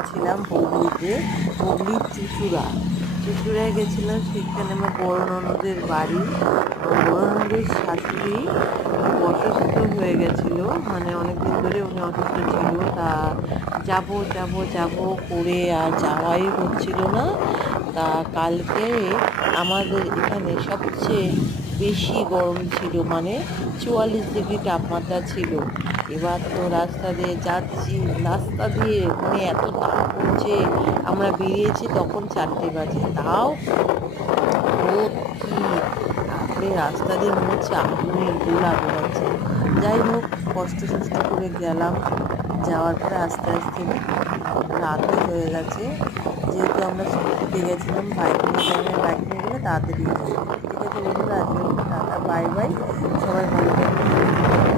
গেছিলাম হুগলিতে, হুগলির চুঁচুড়ায় গেছিলাম। সেখানে আমার বড় ননদের বাড়ি। বড় ননদের শাশুড়ি খুব অসুস্থ হয়ে গেছিলো, মানে অনেকদিন ধরে উনি অসুস্থ ছিল। তা যাবো যাবো যাবো করে আর যাওয়াই হচ্ছিল না। তা কালকে আমাদের এখানে সবচেয়ে বেশি গরম ছিল, মানে 44 ডিগ্রি তাপমাত্রা ছিল। এবার তো রাস্তা দিয়ে যাচ্ছি, রাস্তা দিয়ে মানে এত তাপ হচ্ছে। আমরা বেরিয়েছি তখন 4টে বাজে, তাও রোদ কি, তারপরে রাস্তা দিয়ে মনে হচ্ছে আগুনের গোলা বেরোচ্ছে। যাই হোক, কষ্ট সষ্ট করে গেলাম। যাওয়ার পরে আস্তে আস্তে রাতও হয়ে গেছে। যেহেতু আমরা স্কুটিতে গেছিলাম, বাইক নিয়ে যাইনি, বাইক নিয়ে গেলে তাড়াতাড়ি হয়ে যায়। ঠিক আছে বন্ধুরা, আজকের মতো টাটা, বাই বাই। সবাই ভালো থাকবেন, সুস্থ থাকবেন।